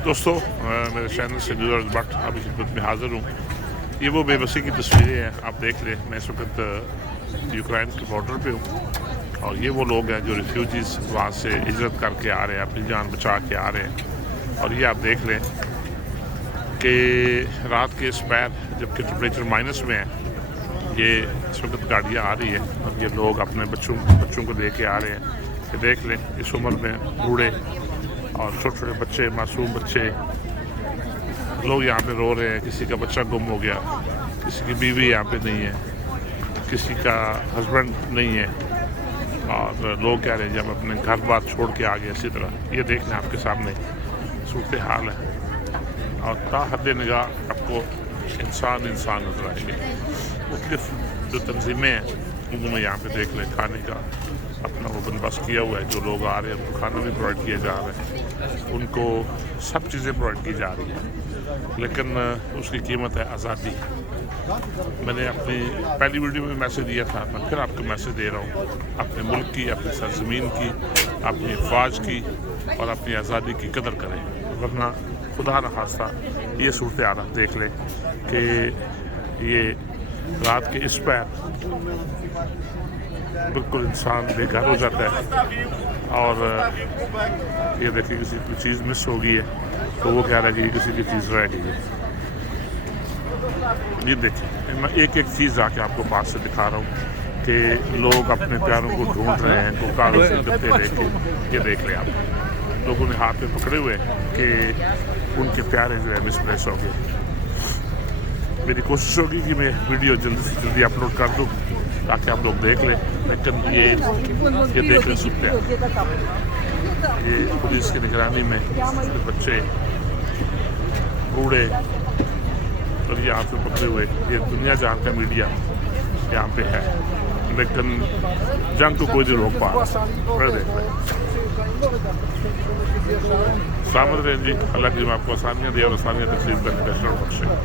दोस्तों मेरे चैनल से न्यूज़ बट अभी खिदमत में हाज़िर हूँ। ये वो बेबसी की तस्वीरें हैं, आप देख लें। मैं इस वक्त यूक्राइन के बॉर्डर पे हूँ और ये वो लोग हैं जो रिफ्यूजीज़ वहाँ से हिजरत करके आ रहे हैं, अपनी जान बचा के आ रहे हैं। और ये आप देख लें कि रात के इस पैर जबकि टेम्परेचर माइनस में है, ये इस वक्त गाड़ियाँ आ रही है और ये लोग अपने बच्चों को दे के आ रहे हैं। कि देख लें इस उम्र में बूढ़े और छोटे छोटे बच्चे, मासूम बच्चे लोग यहाँ पे रो रहे हैं। किसी का बच्चा गुम हो गया, किसी की बीवी यहाँ पे नहीं है, किसी का हस्बैंड नहीं है और लोग कह रहे हैं जब अपने घर बार छोड़ के आ गए। इसी तरह ये देख लें आपके सामने सूरत हाल है और ताहद निगाह आपको इंसान नज़र आएंगे। मुख्तलिफ जो तंजीमें हैं उनमें यहाँ पे देख लें खाने का अपना वो बंदोबस्त किया हुआ है। जो लोग आ रहे हैं उनको खाना भी प्रोवाइड किया जा रहा है, उनको सब चीज़ें प्रोवाइड की जा रही हैं, लेकिन उसकी कीमत है आज़ादी। मैंने अपनी पहली वीडियो में मैसेज दिया था, मैं फिर आपको मैसेज दे रहा हूँ, अपने मुल्क की, अपनी सरजमीन की, अपनी अफवाज की और अपनी आज़ादी की कदर करें, वरना खुदा न खास्ता ये सूरत हाल देख लें कि ये रात के इस पैर बिल्कुल इंसान बेघर हो जाता है। और ये देखिए किसी की चीज़ मिस हो गई है तो वो कह रहा है कि किसी की चीज़ रह गई है। ये देखिए मैं एक एक चीज़ आके आपको पास से दिखा रहा हूँ कि लोग अपने प्यारों को ढूंढ रहे हैं, को कारों से डब्बे लेके। ये देख लें आप, लोगों ने हाथ में पकड़े हुए कि उनके प्यारे जो है मिसप्लेस हो गए। मेरी कोशिश होगी कि मैं वीडियो जल्दी से जल्दी अपलोड कर दूँ ताकि आप लोग देख लें, लेकिन ये देख नहीं सकते। ये पुलिस की निगरानी में बच्चे, बूढ़े और यहाँ पे पकड़े हुए, ये दुनिया जहाँ का मीडिया यहाँ पे है, लेकिन जंग को कोई नहीं रोक पा रहा। देख रहे सामने रहें जी। अल्लाह की आपको आसानियाँ दे और आसानियाँ तकलीफ करने का बख्शे।